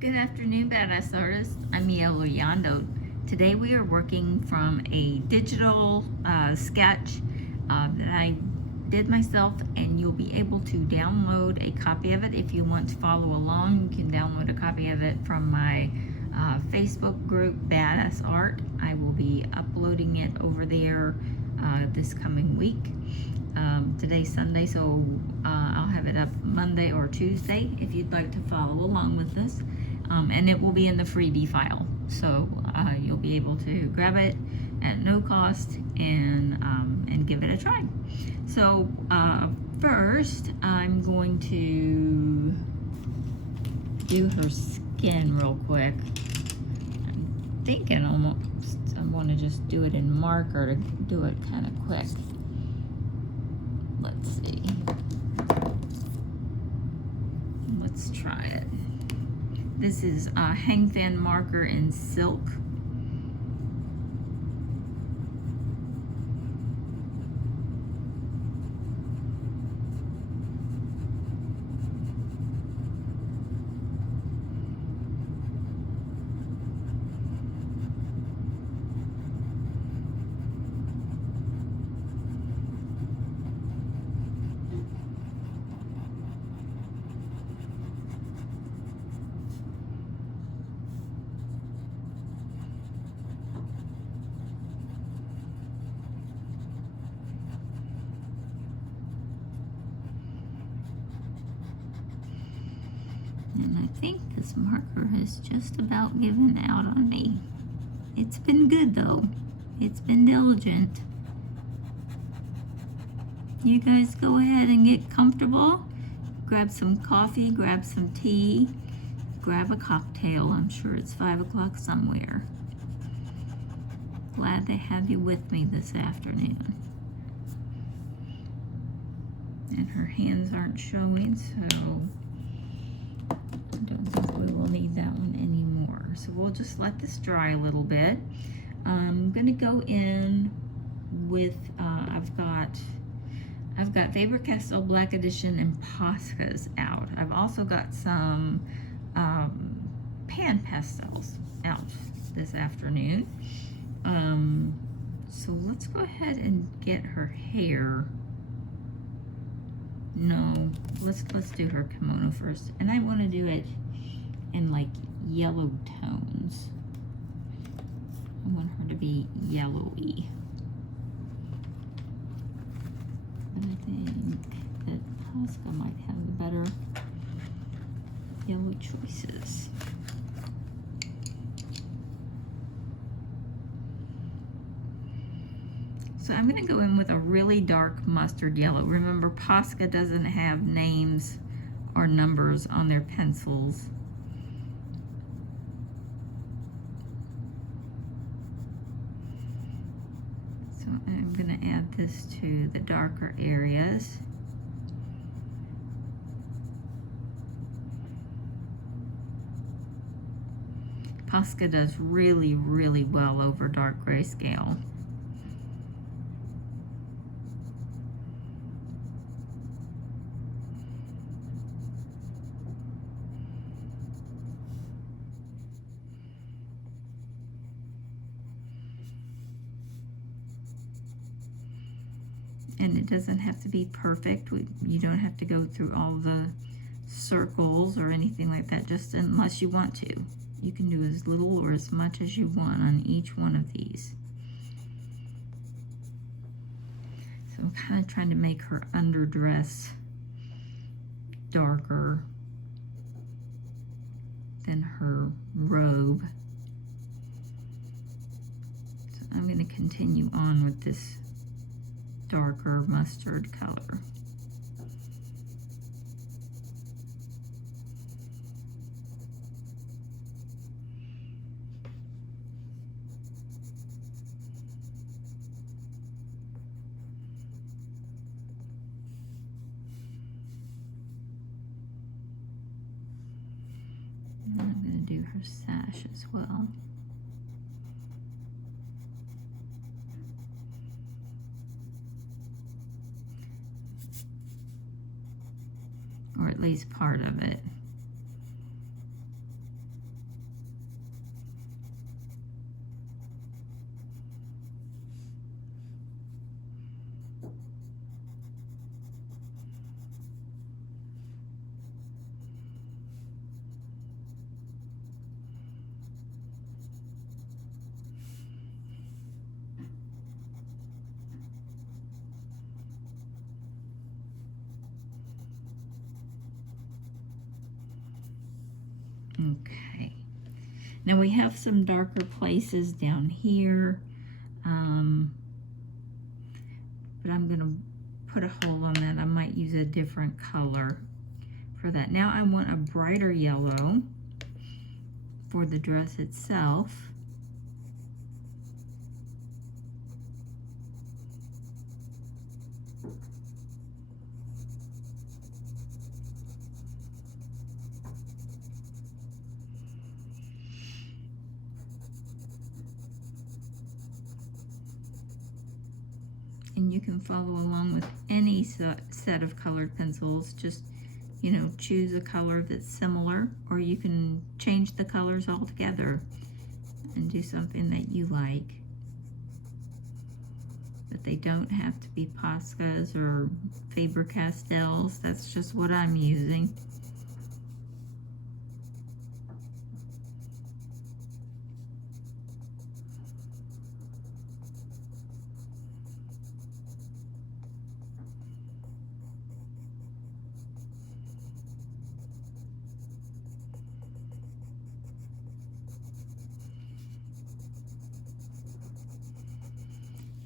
Good afternoon, Badass Artists. I'm Mia Loyando. Today we are working from a digital sketch that I did myself, and you'll be able to download a copy of it if you want to follow along. You can download a copy of it from my Facebook group, Badass Art. I will be uploading it over there this coming week. Today's Sunday, so I'll have it up Monday or Tuesday if you'd like to follow along with this. And it will be in the freebie file, so you'll be able to grab it at no cost and give it a try. So first, I'm going to do her skin real quick. I'm thinking almost I want to just do it in marker to do it kind of quick. Let's see. Let's try it. This is a Hangfan marker in silk. And I think this marker has just about given out on me. It's been good though. It's been diligent. You guys go ahead and get comfortable. Grab some coffee, grab some tea, grab a cocktail. I'm sure it's 5 o'clock somewhere. Glad to have you with me this afternoon. And her hands aren't showing, so I don't think we will need that one anymore. So we'll just let this dry a little bit. I'm gonna go in with, I've got Faber-Castell Black Edition and Poscas out. I've also got some pan pastels out this afternoon. So let's go ahead and get her hair. No, let's do her kimono first. And I want to do it in like yellow tones. I want her to be yellowy. But I think that Posca might have the better yellow choices. So I'm going to go in with a really dark mustard yellow. Remember, Posca doesn't have names or numbers on their pencils. So I'm going to add this to the darker areas. Posca does really, really well over dark grayscale. And it doesn't have to be perfect. You don't have to go through all the circles or anything like that, just unless you want to. You can do as little or as much as you want on each one of these. So I'm kind of trying to make her underdress darker than her robe. So I'm going to continue on with this darker mustard color. And I'm going to do her sash as well. Or at least part of it. Okay. Now we have some darker places down here, but I'm going to put a hole on that. I might use a different color for that. Now I want a brighter yellow for the dress itself. And you can follow along with any set of colored pencils. Just, you know, choose a color that's similar, or you can change the colors altogether and do something that you like. But they don't have to be Poscas or Pastels. That's just what I'm using.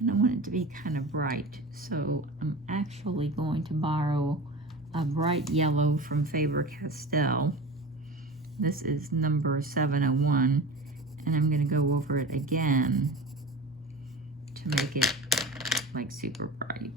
And I want it to be kind of bright, so I'm actually going to borrow a bright yellow from Faber-Castell. This is number 701, and I'm going to go over it again to make it like super bright.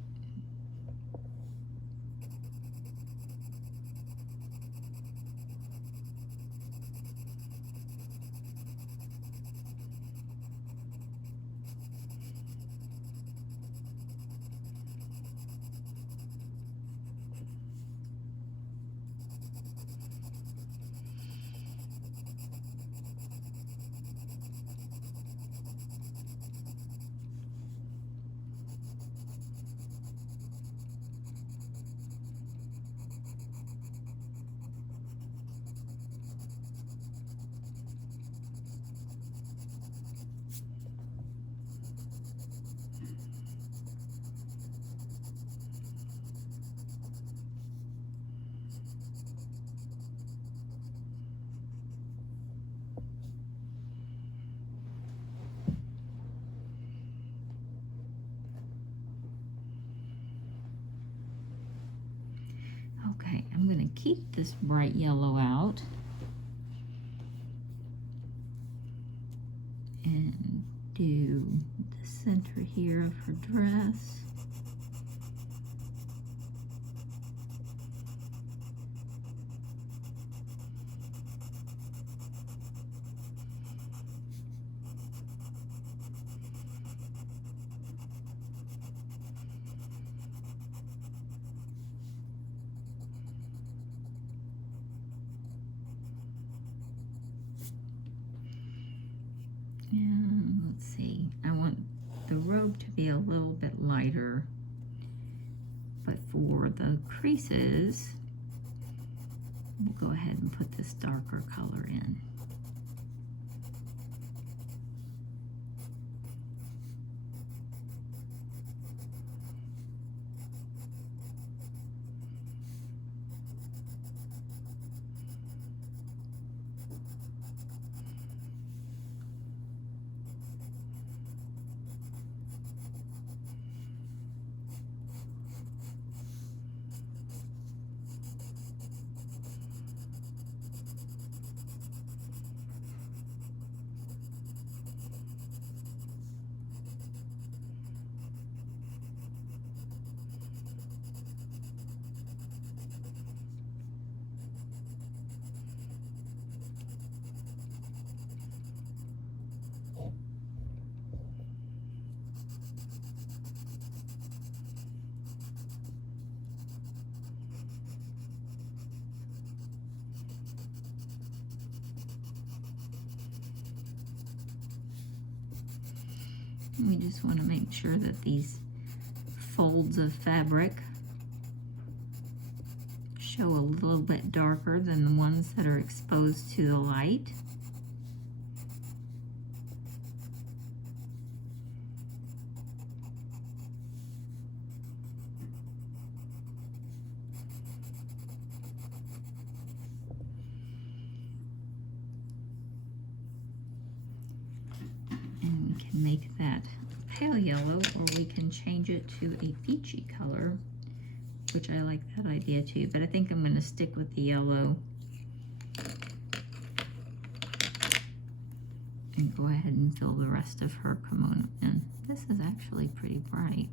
Okay, I'm going to keep this bright yellow out and do the center here of her dress. And let's see, I want the robe to be a little bit lighter, but for the creases, we'll go ahead and put this darker color in. We just want to make sure that these folds of fabric show a little bit darker than the ones that are exposed to the light. make that pale yellow, or we can change it to a peachy color, which I like that idea too, but I think I'm going to stick with the yellow and go ahead and fill the rest of her kimono in. This is actually pretty bright.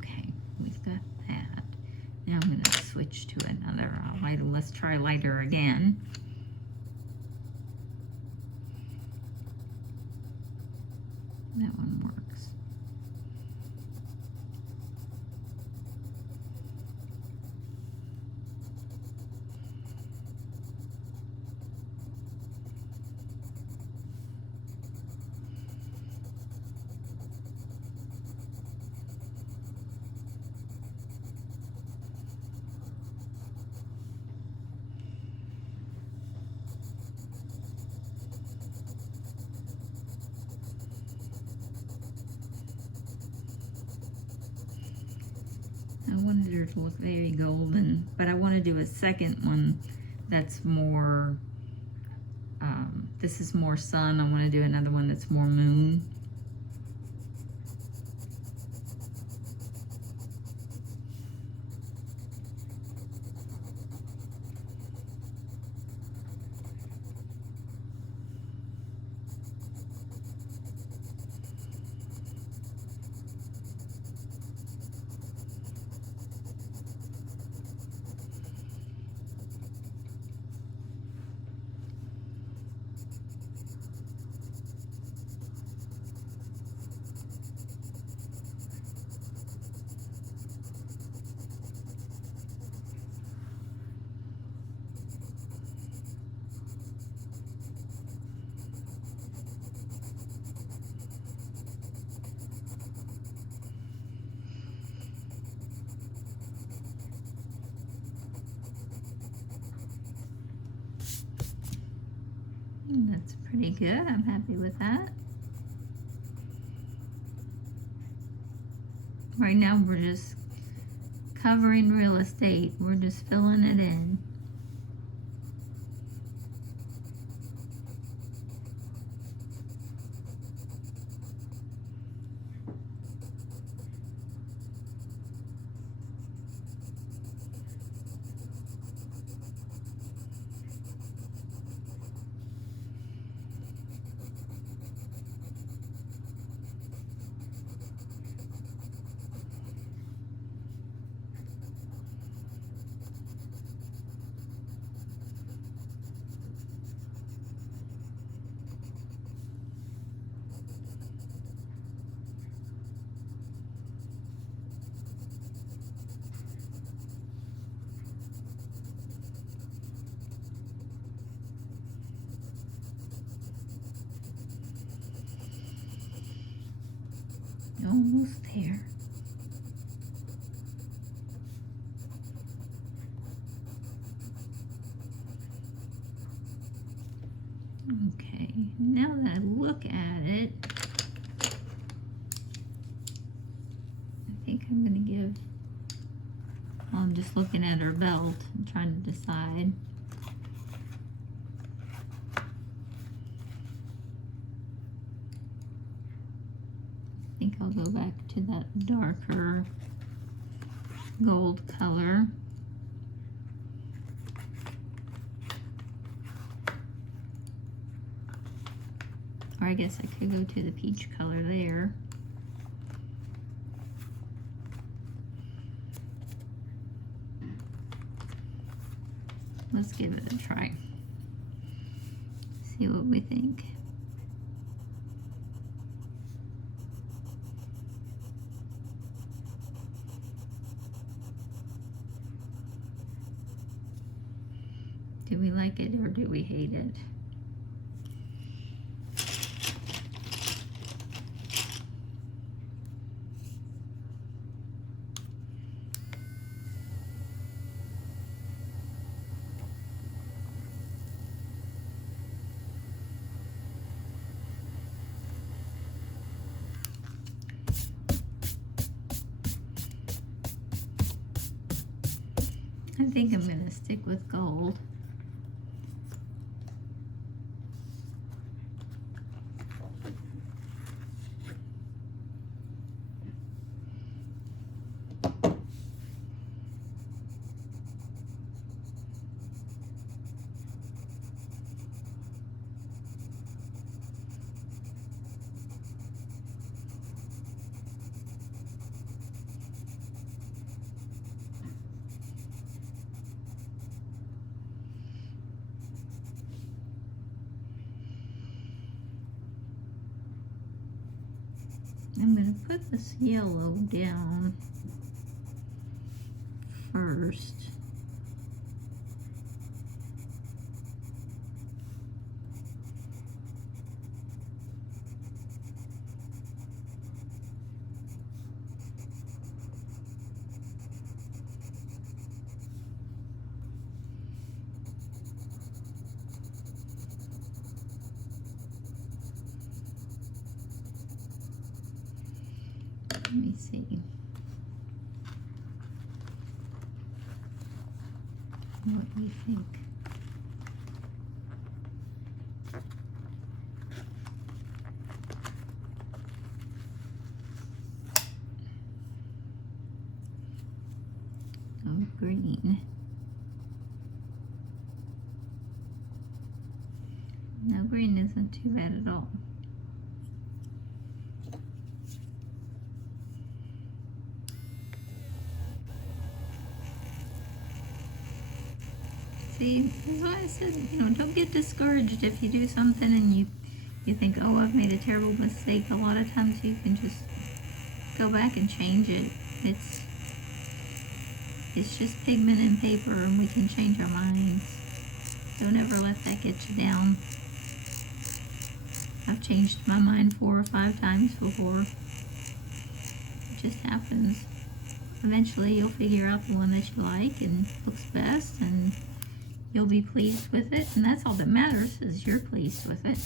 Okay, we've got that. Now I'm going to switch to another lighter. Let's try lighter again. That one works. I wanted her to look very golden, but I want to do a second one that's more, this is more sun. I want to do another one that's more moon. That's pretty good. I'm happy with that. Right now we're just covering real estate. We're just filling it in. Almost there. Okay, now that I look at it, I think I'm going to give, well, I'm just looking at her belt and trying to decide. I think I'll go back to that darker gold color. Or I guess I could go to the peach color there. Let's give it a try. See what we think. Do we like it or do we hate it? I think I'm going to stick with gold. I'm going to put this yellow down first. Let me see. What do you think? Oh, green. No, green isn't too bad at all. See, that's why I said, you know, don't get discouraged if you do something and you think, oh, I've made a terrible mistake. A lot of times you can just go back and change it. It's just pigment and paper, and we can change our minds. Don't ever let that get you down. I've changed my mind 4 or 5 times before. It just happens. Eventually you'll figure out the one that you like and looks best, and you'll be pleased with it, and that's all that matters, is you're pleased with it.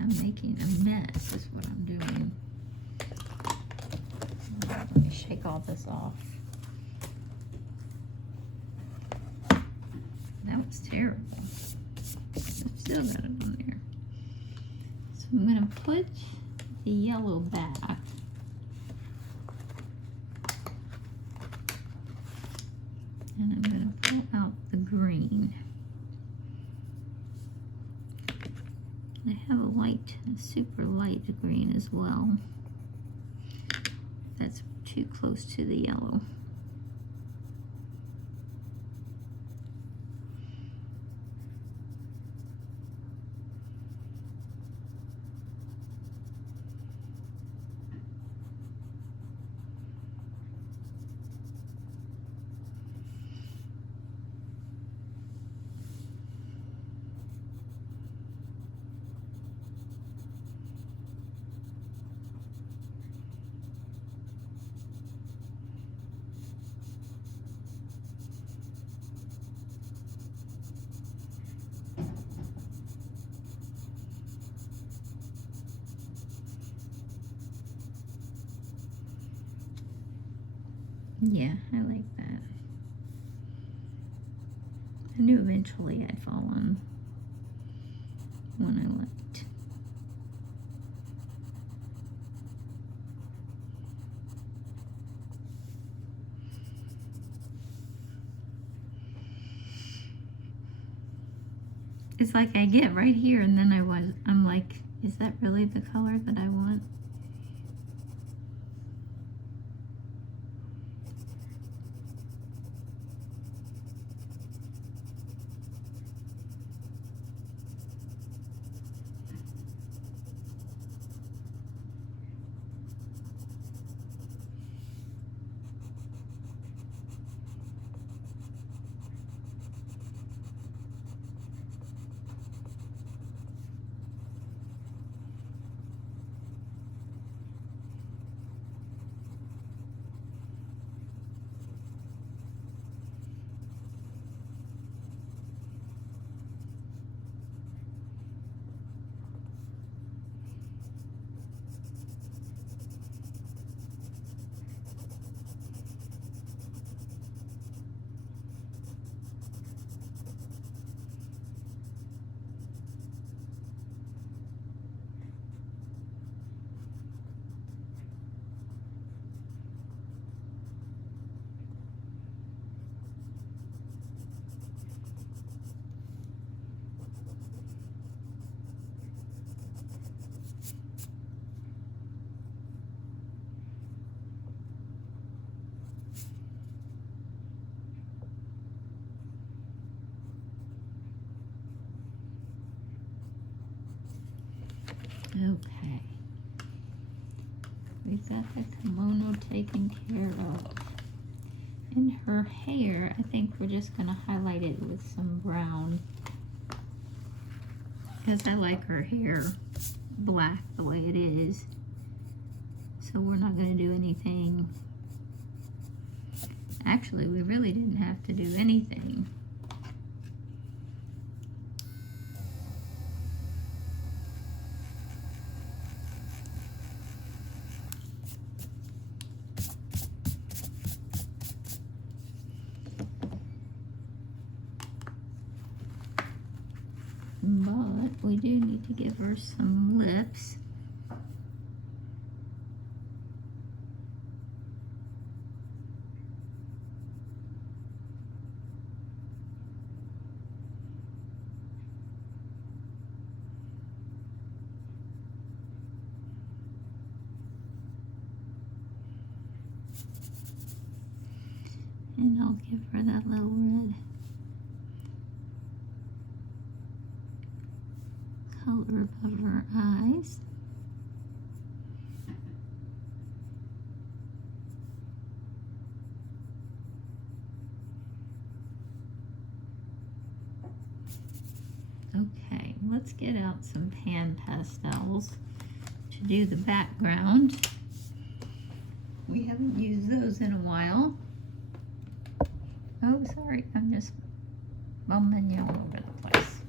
I'm making a mess is what I'm doing. Let me shake all this off. That was terrible. I've still got it on there. So I'm going to put the yellow back. And I'm going to pull out the green. I have a super light green as well. That's too close to the yellow. Yeah, I like that. I knew eventually I'd fall on one I liked. It's like I get right here and then I'm like, is that really the color that I want? Okay. We've got the kimono taken care of. In her hair, I think we're just going to highlight it with some brown, because I like her hair black the way it is. So we're not going to do anything. Actually, we really didn't have to do anything. But we do need to give her some lips. And I'll give her that little red color above her eyes. Okay, let's get out some pan pastels to do the background. We haven't used those in a while. Oh, sorry, I'm just bumping you all over the place.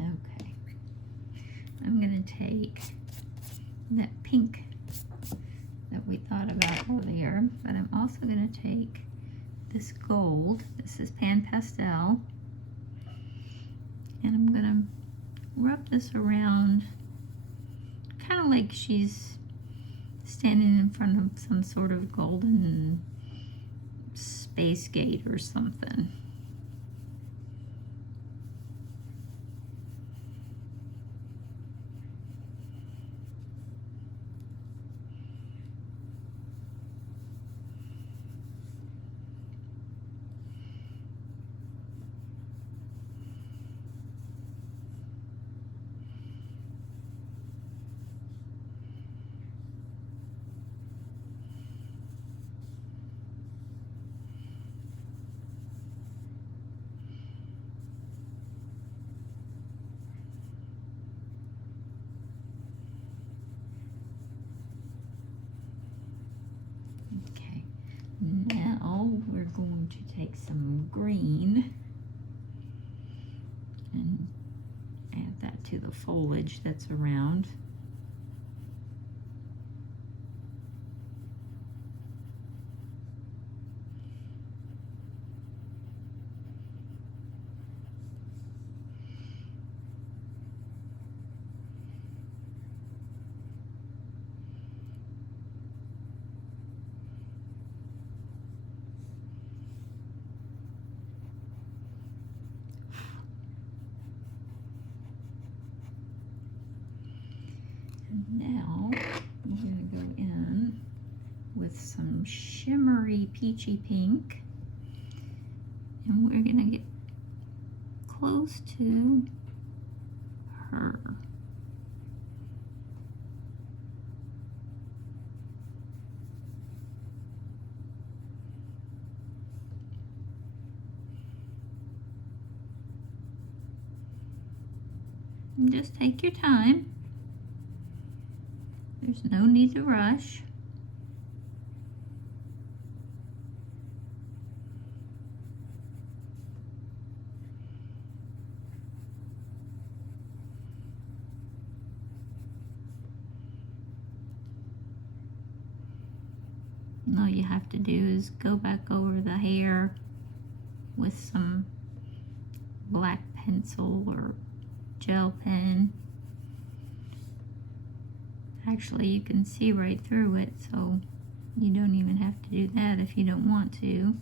Okay, I'm going to take that pink that we thought about earlier, but I'm also going to take this gold. This is pan pastel, and I'm going to rub this around, kind of like she's standing in front of some sort of golden space gate or something. Okay, now we're going to take some green and add that to the foliage that's around. And now we're going to go in with some shimmery peachy pink, and we're going to get close to her. And just take your time. There's no need to rush. And all you have to do is go back over the hair with some black pencil or gel pen. Actually, you can see right through it, so you don't even have to do that if you don't want to.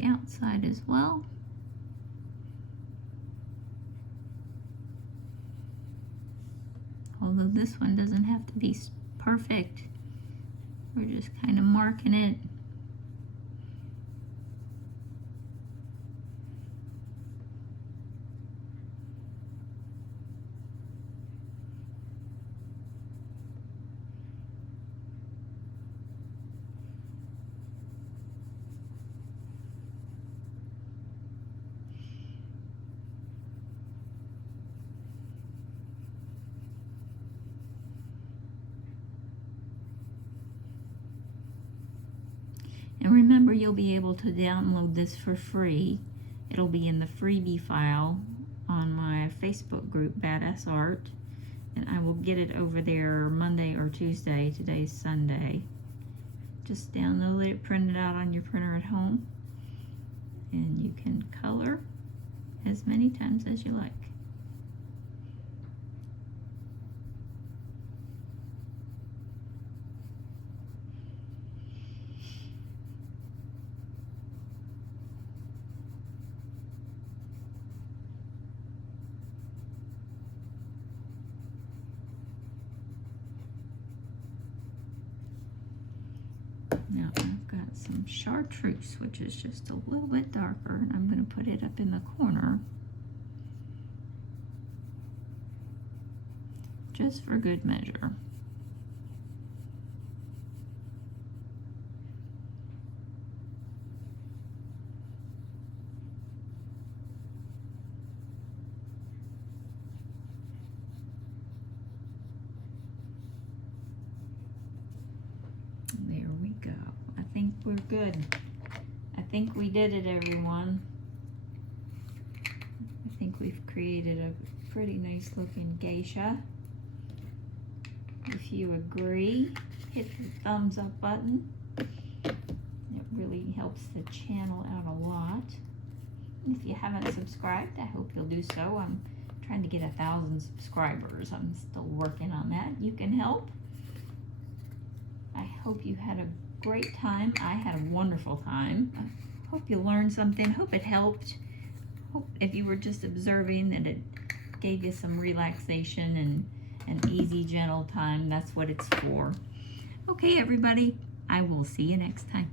the outside as well. Although this one doesn't have to be perfect. We're just kind of marking it. And remember, you'll be able to download this for free. It'll be in the freebie file on my Facebook group, Badass Art. And I will get it over there Monday or Tuesday. Today's Sunday. Just download it, print it out on your printer at home. And you can color as many times as you like. Now I've got some chartreuse, which is just a little bit darker, and I'm going to put it up in the corner just for good measure. There we go. I think we're good. I think we did it, everyone. I think we've created a pretty nice looking geisha. If you agree, hit the thumbs up button. It really helps the channel out a lot. And if you haven't subscribed, I hope you'll do so. I'm trying to get 1,000 subscribers. I'm still working on that. You can help. I hope you had a great time. I had a wonderful time. I hope you learned something. Hope it helped. Hope if you were just observing that it gave you some relaxation and an easy, gentle time. That's what it's for. Okay, everybody. I will see you next time.